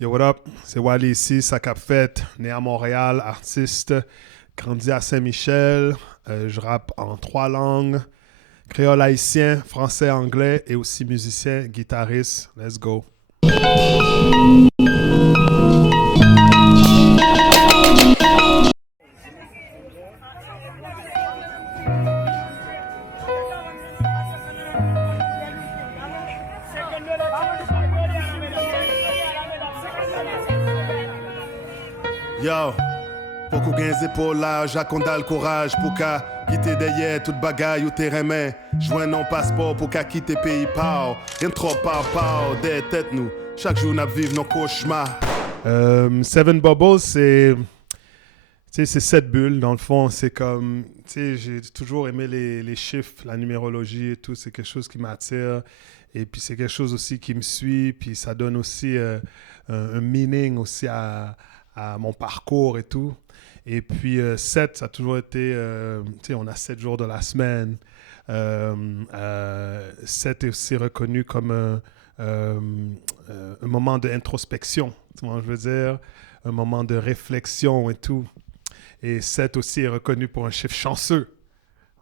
Yo, what up? C'est Wally ici, ça cap fait, né à Montréal, artiste, grandi à Saint-Michel. Je rappe en 3 langues, créole haïtien, français, anglais et aussi musicien, guitariste. Let's go. Yo, pour qu'on gagne épaulage, à qu'on a le courage, pour qu'à quitter derrière toute bagaille ou terrain main. Joins non passeport pour qu'à quitter pays pao. Rien trop par des têtes nous. Chaque jour n'a vivre nos cauchemars. Seven Bubbles, c'est. Tu sais, c'est 7 bulles, dans le fond. C'est comme. Tu sais, j'ai toujours aimé les chiffres, la numérologie et tout. C'est quelque chose qui m'attire. Et puis, c'est quelque chose aussi qui me suit. Puis, ça donne aussi un meaning aussi à mon parcours et tout. Et puis, 7, ça a toujours été. Tu sais, on a 7 jours de la semaine. 7 est aussi reconnu comme un moment d'introspection. Tu vois, je veux dire, un moment de réflexion et tout. Et 7 aussi est reconnu pour un chiffre chanceux.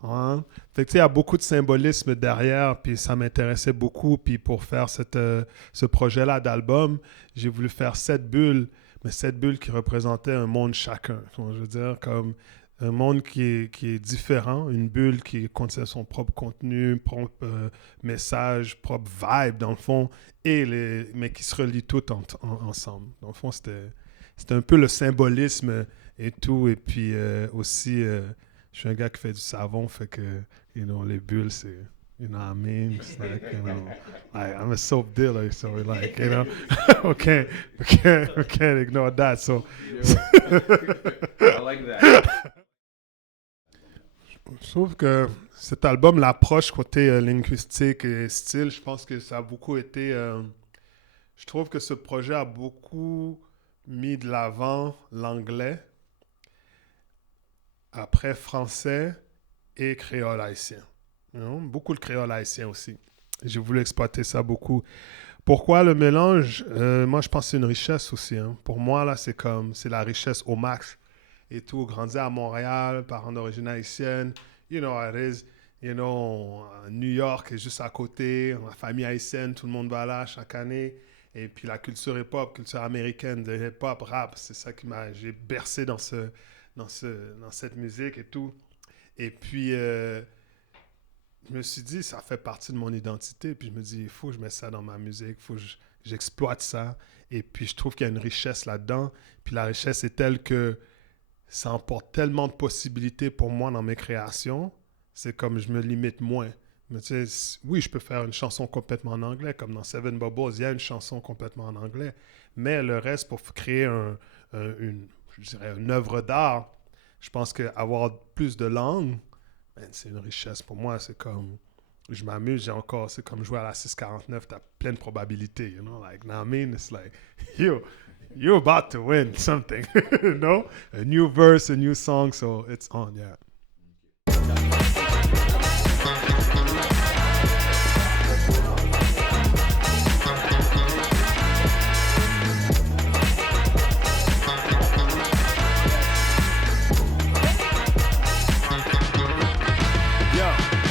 Hein? Fait que, tu sais, il y a beaucoup de symbolisme derrière, puis ça m'intéressait beaucoup. Puis pour faire ce projet-là d'album, j'ai voulu faire 7 bulles, mais 7 bulles qui représentaient un monde chacun. Je veux dire, comme un monde qui est différent, une bulle qui contient son propre contenu, propre message, propre vibe, dans le fond, mais qui se relient toutes ensemble. Dans le fond, c'était un peu le symbolisme et tout. Et puis aussi, je suis un gars qui fait du savon, fait que, les bulles, c'est, you know what I mean? It's like, I'm a soap dealer, so we're like, we can't ignore that. So, I like that. je trouve que cet album, l'approche côté linguistique et style, je pense que ça a beaucoup été. Je trouve que ce projet a beaucoup mis de l'avant l'anglais, après français et créole haïtien. Beaucoup le créole haïtien aussi. J'ai voulu exploiter ça beaucoup. Pourquoi le mélange? Moi, je pense que c'est une richesse aussi. Hein. Pour moi, là, c'est la richesse au max. Et tout, grandi à Montréal, parents d'origine haïtienne, you know how it is. New York est juste à côté, ma famille haïtienne, tout le monde va là chaque année. Et puis la culture hip-hop, culture américaine de hip-hop, rap, c'est ça j'ai bercé dans cette musique et tout. Et puis, je me suis dit, ça fait partie de mon identité. Puis je me dis, il faut que je mette ça dans ma musique, il faut que j'exploite ça. Et puis, je trouve qu'il y a une richesse là-dedans. Puis la richesse est telle que ça emporte tellement de possibilités pour moi dans mes créations. C'est comme je me limite moins. Mais tu sais, oui, je peux faire une chanson complètement en anglais, comme dans Seven Bubbles, il y a une chanson complètement en anglais. Mais le reste, pour créer je dirais une œuvre d'art, je pense qu'avoir plus de langues, man, c'est une richesse pour moi. C'est comme, je m'amuse, c'est comme jouer à la 649, t'as plein de probabilités, like, now I mean, it's like, you're about to win something, a new verse, a new song, so it's on, yeah.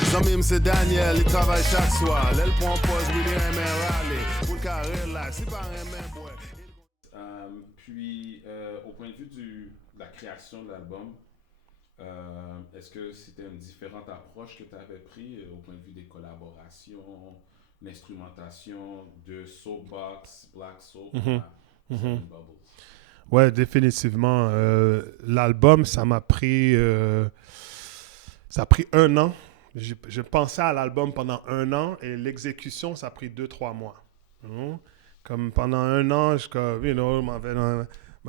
Zamim c'est Daniel, il travaille chaque soir. L'aile prend pause, lui il remet râler. Pour le carré là, c'est pas remet boy. Puis, au point de vue de la création de l'album, est-ce que c'était une différente approche que tu avais pris au point de vue des collaborations, l'instrumentation de Soapbox, Black Soap, Seven Bubbles? Ouais, définitivement. L'album, ça a pris 1 an. J'ai pensé à l'album pendant 1 an et l'exécution, ça a pris 2-3 mois. Comme pendant 1 an, je m'en vais dans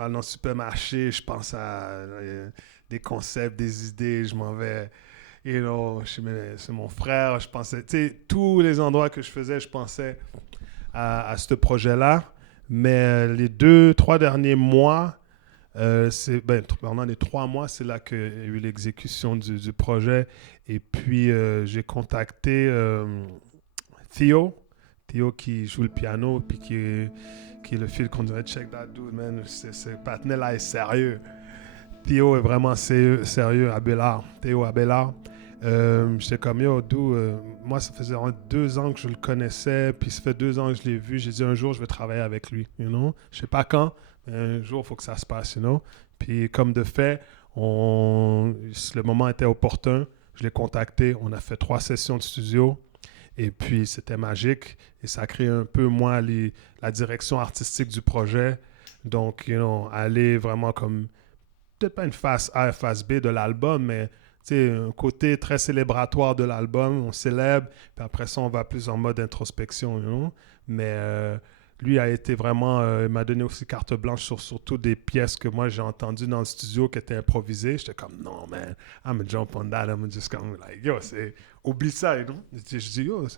le supermarché, je pense à des concepts, des idées, je m'en vais, chez mon frère, je pensais, tu sais, tous les endroits que je faisais, je pensais à ce projet-là. Mais les 2-3 derniers mois, pendant les 3 mois, c'est là qu'il y a eu l'exécution du projet. Et puis, j'ai contacté Theo qui joue le piano, puis qui est le fil qu'on dirait check that dude, man. Ce patinet-là est sérieux. Théo est vraiment sérieux, Abelard. Théo Abelard. J'étais comme, yo, moi, ça faisait 2 ans que je le connaissais, puis ça fait 2 ans que je l'ai vu. J'ai dit, un jour, je vais travailler avec lui, you know? Je sais pas quand, mais un jour, il faut que ça se passe, you know? Puis, comme de fait, le moment était opportun. Je l'ai contacté. On a fait 3 sessions de studio. Et puis, c'était magique. Et ça a créé un peu, moi, la direction artistique du projet. Donc, you know, aller vraiment comme, peut-être pas une face A, face B de l'album, mais un côté très célébratoire de l'album. On célèbre, puis après ça, on va plus en mode introspection, you know? Mais lui a été vraiment... il m'a donné aussi carte blanche sur surtout des pièces que moi, j'ai entendues dans le studio qui étaient improvisées. J'étais comme, non, man, I'm a jump on that. I'm just comme, like, yo, oublie ça, you know? Je dis, yo,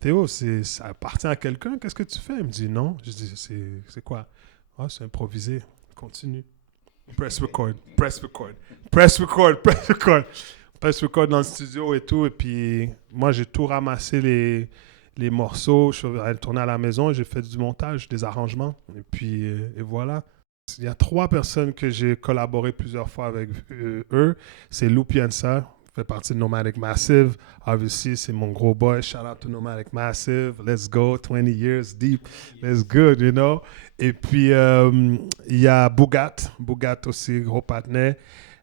Théo, ça appartient à quelqu'un, qu'est-ce que tu fais? Il me dit, non. Je dis, c'est quoi? Ah, c'est improvisé. Continue. Press record dans le studio et tout. Et puis, moi, j'ai tout ramassé les morceaux. Je suis allé tourner à la maison et j'ai fait du montage, des arrangements. Et puis, et voilà. Il y a 3 personnes que j'ai collaboré plusieurs fois avec eux. C'est Lou Piensa, fait partie de Nomadic Massive. Obviously, c'est mon gros boy. Shout out to Nomadic Massive. Let's go. 20 years deep. Let's good, you know. Et puis, il y a Bougat aussi, gros partenaire.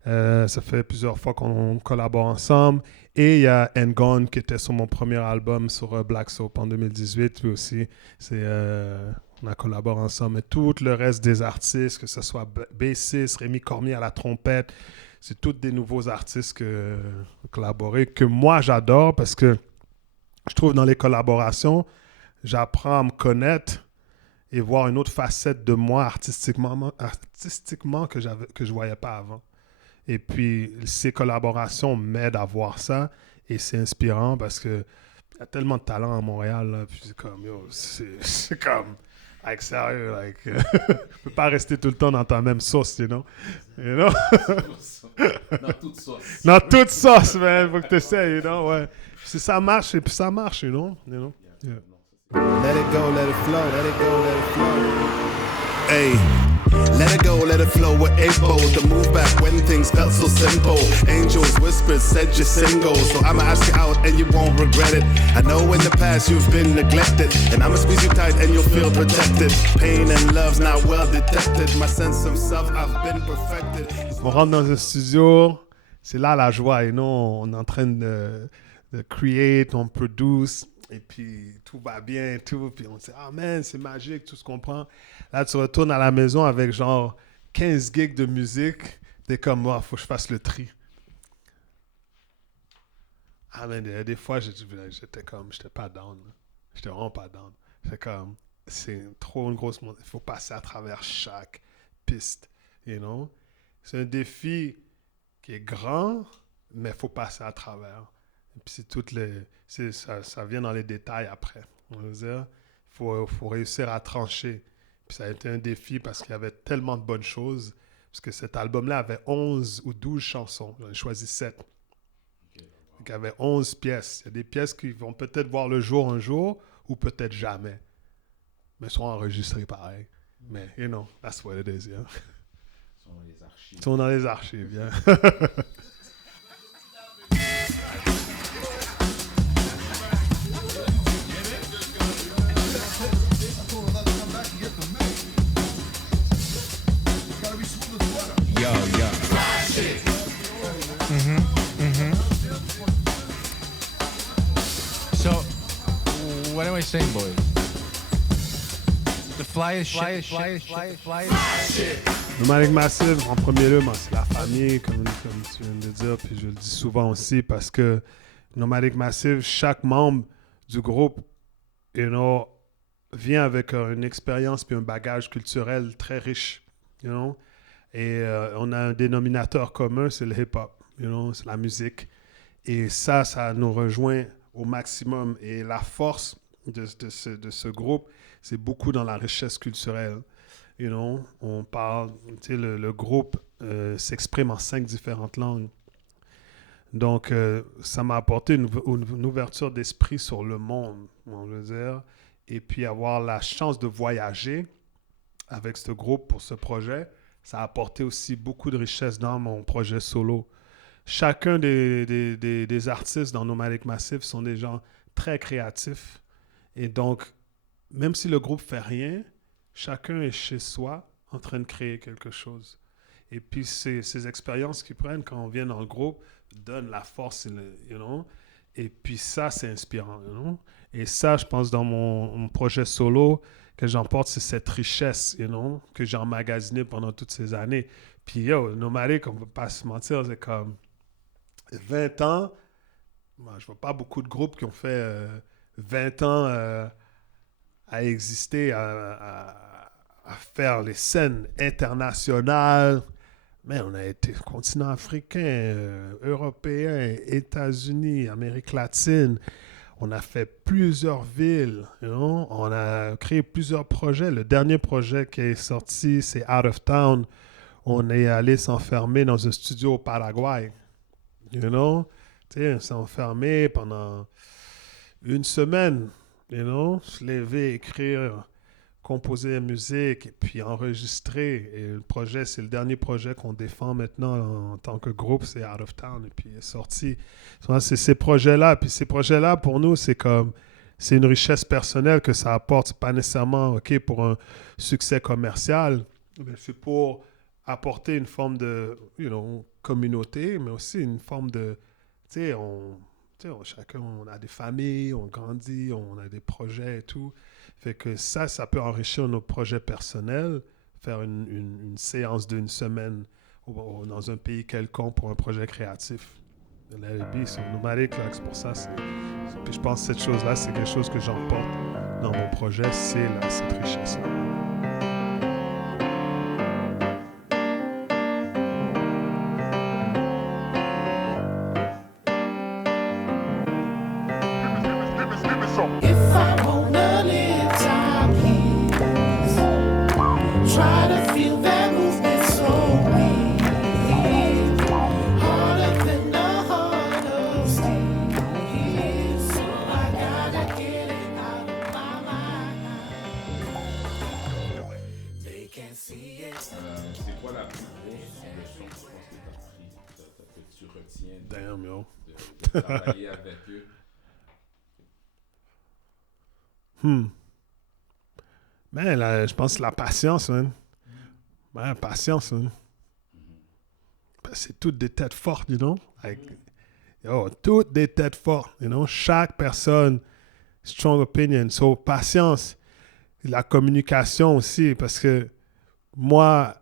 Ça fait plusieurs fois qu'on collabore ensemble. Et il y a Ngone qui était sur mon premier album sur Black Soap en 2018. Lui aussi, on a collaboré ensemble. Et tout le reste des artistes, que ce soit B6, Rémi Cormier à la trompette, c'est tous des nouveaux artistes que collaboré, que moi j'adore parce que je trouve dans les collaborations, j'apprends à me connaître et voir une autre facette de moi artistiquement que je voyais pas avant. Et puis, ces collaborations m'aident à voir ça et c'est inspirant parce que il y a tellement de talent à Montréal, là, puis c'est comme, yo, c'est comme, like, sérieux, like, tu peux pas rester tout le temps dans ta même sauce, you know? Dans toute sauce, man, faut que tu essaies, you know, ouais. Si ça marche, et puis ça marche, you know? Yeah. Let it go, let it flow, let it go, let it flow. Hey, let it go, let it flow. We're able to move back when things felt so simple. Angels whispered, said you're single, so I'ma ask you out and you won't regret it. I know in the past you've been neglected, and I'ma squeeze you tight and you'll feel protected. Pain and love's not well detected. My sense of self, I've been perfected. On rentre dans un studio, c'est là la joie, you know? On est en train de create, on produce. Et puis, tout va bien, tout. Puis on se dit, ah man, c'est magique, tout ce qu'on prend. Là, tu retournes à la maison avec genre 15 gigs de musique. T'es comme, moi, faut que je fasse le tri. Ah man, des fois, j'étais pas down. J'étais vraiment pas down. C'est comme, c'est trop une grosse montagne. Il faut passer à travers chaque piste, you know? C'est un défi qui est grand, mais il faut passer à travers. Et puis ça vient dans les détails après. On veut dire, faut réussir à trancher. Puis ça a été un défi parce qu'il y avait tellement de bonnes choses. Parce que cet album-là avait 11 ou 12 chansons. J'en ai choisi 7. Donc il y avait 11 pièces. Il y a des pièces qui vont peut-être voir le jour un jour ou peut-être jamais. Mais sont enregistrées pareil. Mais, you know, that's what it is, yeah. Ils sont dans les archives, yeah. What am I saying, boys? The flyest shit. Nomadic Massive, en premier lieu, c'est la famille, comme tu viens de le dire, puis je le dis souvent aussi, parce que Nomadic Massive, chaque membre du groupe, you know, vient avec une expérience puis un bagage culturel très riche, you know? Et on a un dénominateur commun, c'est le hip-hop, you know? C'est la musique. Et ça nous rejoint au maximum. Et la force de ce groupe, c'est beaucoup dans la richesse culturelle. You know? On parle, tu sais, le groupe s'exprime en 5 différentes langues. Donc, ça m'a apporté une ouverture d'esprit sur le monde, on veut dire. Et puis, avoir la chance de voyager avec ce groupe pour ce projet, ça a apporté aussi beaucoup de richesse dans mon projet solo. Chacun des artistes dans Nomadic Massive sont des gens très créatifs. Et donc, même si le groupe fait rien, chacun est chez soi en train de créer quelque chose. Et puis, ces expériences qu'ils prennent quand on vient dans le groupe donnent la force, you know? Et puis ça, c'est inspirant. You know? Et ça, je pense, dans mon projet solo, que j'emporte, c'est cette richesse, you know, que j'ai emmagasinée pendant toutes ces années. Puis, Nomadic, on ne peut pas se mentir, c'est comme 20 ans. Moi, je ne vois pas beaucoup de groupes qui ont fait 20 ans à exister, à faire les scènes internationales. Mais on a été continent africain, européen, États-Unis, Amérique latine. On a fait plusieurs villes. You know? On a créé plusieurs projets. Le dernier projet qui est sorti, c'est Out of Town. On est allé s'enfermer dans un studio au Paraguay. You know? On s'est enfermé pendant une semaine. You know? Se lever, écrire, composer la musique et puis enregistrer. Et le projet, c'est le dernier projet qu'on défend maintenant en tant que groupe, c'est Out of Town. Et puis il est sorti. C'est ces projets-là. Puis ces projets-là, pour nous, c'est une richesse personnelle que ça apporte. C'est pas nécessairement pour un succès commercial, mais c'est pour apporter une forme de communauté, mais aussi une forme de... chacun, on a des familles, on grandit, on a des projets et tout. Fait que ça peut enrichir nos projets personnels, faire une séance d'une semaine dans un pays quelconque pour un projet créatif. L'LB, c'est Nomadic, c'est pour ça. Puis je pense que cette chose-là, c'est quelque chose que j'emporte dans mon projet, c'est cette richesse-là. C'est quoi la plus grosse leçon que tu retiens de travailler avec eux? Mais là, je pense la patience, man. Ouais, patience, man. C'est toutes des têtes fortes, you know? Toutes des têtes fortes, you know? Chaque personne, strong opinion. So, patience. La communication aussi, parce que moi,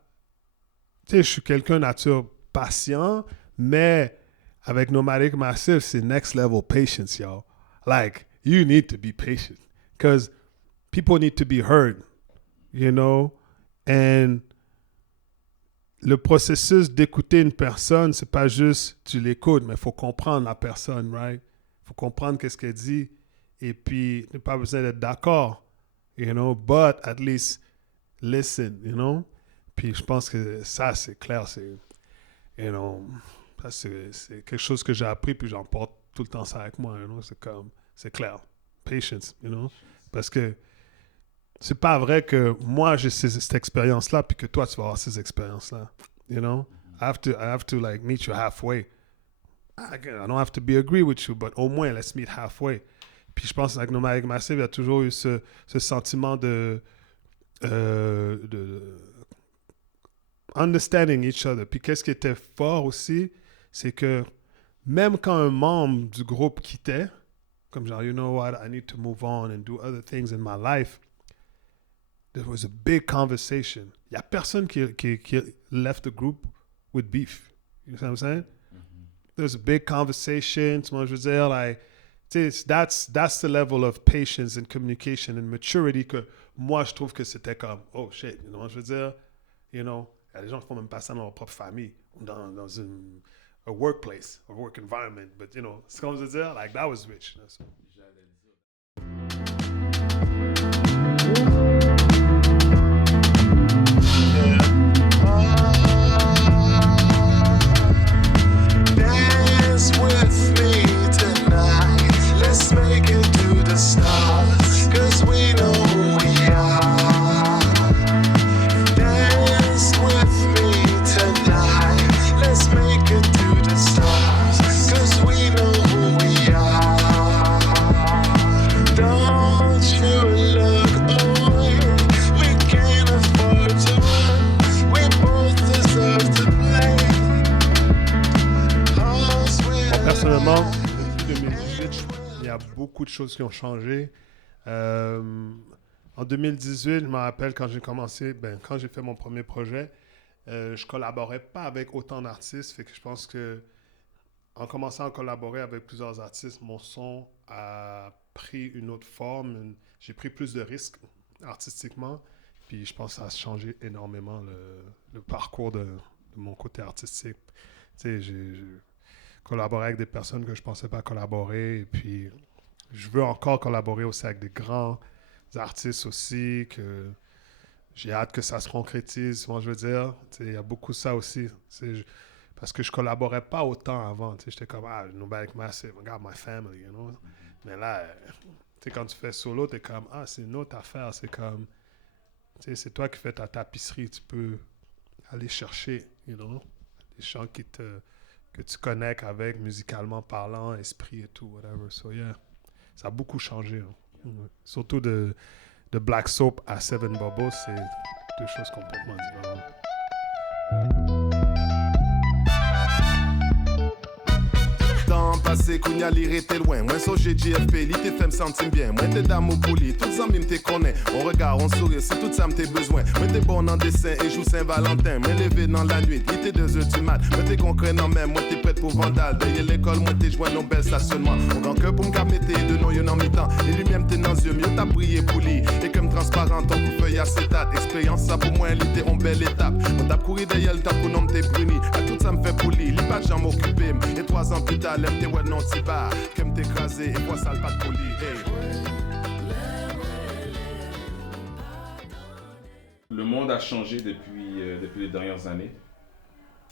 je suis quelqu'un de nature patient, mais avec Nomadic Massive, c'est next level patience, yo. Like, you need to be patient. Because people need to be heard, you know? And le processus d'écouter une personne, c'est pas juste tu l'écoutes, mais il faut comprendre la personne, right? Il faut comprendre qu'est-ce qu'elle dit. Et puis, il n'y a pas besoin d'être d'accord, you know? But at least listen, you know? Puis je pense que ça, c'est clair, c'est, you know, ça, c'est quelque chose que j'ai appris, puis j'emporte tout le temps ça avec moi, you know? C'est clair. Patience, you know? Parce que c'est pas vrai que moi, j'ai cette expérience-là, puis que toi, tu vas avoir ces expériences-là, you know? I have to like, meet you halfway. I don't have to agree with you, but au moins, let's meet halfway. Puis je pense qu'avec Nomadic Massive, il y a toujours eu ce sentiment de understanding each other. Puis qu'est-ce qui était fort aussi, c'est que même quand un membre du groupe quittait, comme genre, you know what, I need to move on and do other things in my life, there was a big conversation. Il n'y a personne qui left the group with beef. You know what I'm saying? Mm-hmm. There's a big conversation. Tu vois, je veux dire, like, that's the level of patience and communication and maturity que moi, je trouve que c'était comme, oh shit, you know, je veux dire, you know, il y a des gens qui font même pas ça dans leur propre famille, dans a workplace, a work environment, but you know, c'est comme je veux dire, like, that was rich. You know, so. Dance with me tonight. Let's make it to the stars, 'cause we know who we are. de choses qui ont changé. En 2018, je me rappelle quand j'ai commencé, quand j'ai fait mon premier projet, je collaborais pas avec autant d'artistes. Fait que je pense que en commençant à collaborer avec plusieurs artistes, mon son a pris une autre forme. J'ai pris plus de risques artistiquement. Puis je pense que ça a changé énormément le parcours de mon côté artistique. Tu sais, j'ai collaboré avec des personnes que je pensais pas collaborer. Et puis, je veux encore collaborer aussi avec des grands artistes aussi, que j'ai hâte que ça se concrétise, moi je veux dire. Il y a beaucoup de ça aussi. Parce que je collaborais pas autant avant. J'étais comme, nobody massive, I got my family, you know. Mais là, quand tu fais solo, t'es comme, c'est une autre affaire. C'est comme, c'est toi qui fais ta tapisserie. Tu peux aller chercher, you know, des gens que tu connectes avec, musicalement parlant, esprit et tout, whatever. So yeah, ça a beaucoup changé. Hein. Surtout de Black Soap à Seven Bubbles, c'est deux choses complètement différentes. Temps passé, Kounia li rete loin. Moi, so j'ai JFP, li te fait me sentir bien. Moi, t'es d'amour pour lui, tout ça me connaît. On regarde, on sourit, c'est tout ça me t'es besoin. Moi, t'es bon en dessin et joue Saint-Valentin. Moi, levé dans la nuit, il était 2h du mat. Moi, t'es concret non même, moi, t'es prête pour Vandal. Derrière l'école, moi, t'es joint nos belles stationnements. On grand cœur pour me caméter, de nous, y'en en mi-temps. Les lumières m'étaient dans les yeux, mieux t'as brillé pour lui. Et comme transparent, ton coup feuille acétate. Expérience, ça pour moi, elle était en belle étape. On t'a couru derrière le tape pour nom t'es bruni. À tout ça me fait pour lui, pas de gens m'occuper. Et 3 ans plus tard, l'aime t'es ouais, non, t'y bas. Comme t'es écrasé, et moi, ça le pas de poli. Le monde a changé depuis les dernières années.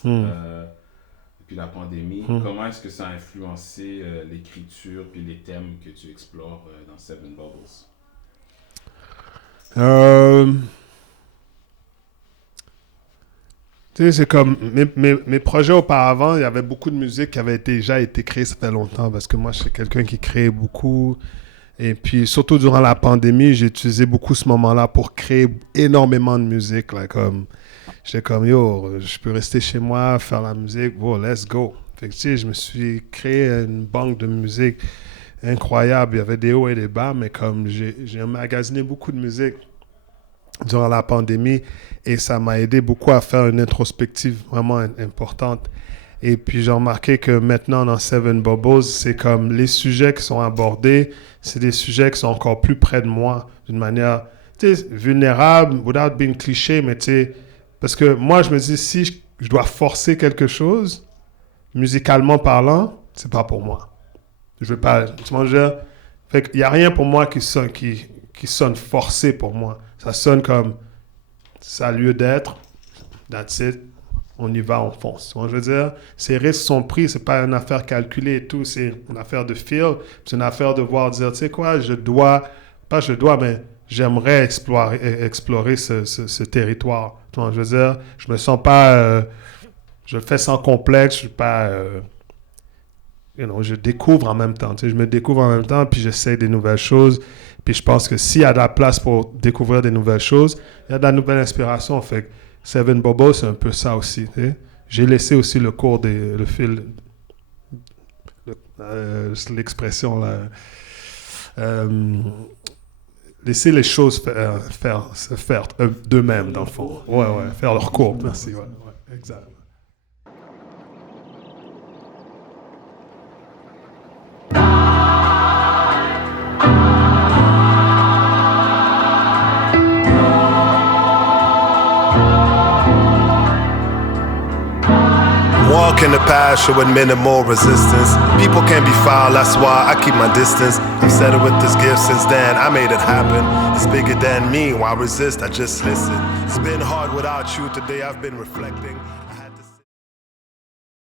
Depuis la pandémie. Comment est-ce que ça a influencé l'écriture et les thèmes que tu explores dans Seven Bubbles? Tu sais, c'est comme mes projets auparavant, il y avait beaucoup de musique qui avait déjà été créée, ça fait longtemps, parce que moi, je suis quelqu'un qui crée beaucoup. Et puis, surtout durant la pandémie, j'ai utilisé beaucoup ce moment-là pour créer énormément de musique. Là, j'étais comme, yo, je peux rester chez moi, faire la musique, let's go. Fait que, tu sais, je me suis créé une banque de musique incroyable. Il y avait des hauts et des bas, mais comme j'ai emmagasiné beaucoup de musique durant la pandémie et ça m'a aidé beaucoup à faire une introspective vraiment importante. Et puis, j'ai remarqué que maintenant, dans Seven Bubbles, c'est comme les sujets qui sont abordés, c'est des sujets qui sont encore plus près de moi, d'une manière, tu sais, vulnérable, without being cliché, mais tu sais, parce que moi, je me dis, si je dois forcer quelque chose, musicalement parlant, c'est pas pour moi. Je veux pas, tu vois, fait qu'il y a rien pour moi qui sonne forcé pour moi. Ça sonne comme, ça a lieu d'être, that's it. On y va, on fonce. Je veux dire, ces risques sont pris, c'est pas une affaire calculée et tout, c'est une affaire de feel, c'est une affaire de voir, dire, tu sais quoi, mais j'aimerais explorer ce territoire. Je veux dire, je me sens pas, je le fais sans complexe, je suis pas, je découvre en même temps, tu sais, je me découvre en même temps, puis j'essaie des nouvelles choses, puis je pense que s'il y a de la place pour découvrir des nouvelles choses, il y a de la nouvelle inspiration, fait Seven Bubbles, c'est un peu ça aussi. J'ai laissé aussi le fil, l'expression là. Laisser les choses se faire d'eux-mêmes, dans le fond. Ouais, faire leur cours. Merci, ouais, exact. Walk in the pasture with minimal resistance. People can't be foul, that's why I keep my distance. I've settled with this gift since then, I made it happen. It's bigger than me, why resist? I just listen. It's been hard without you, today I've been reflecting.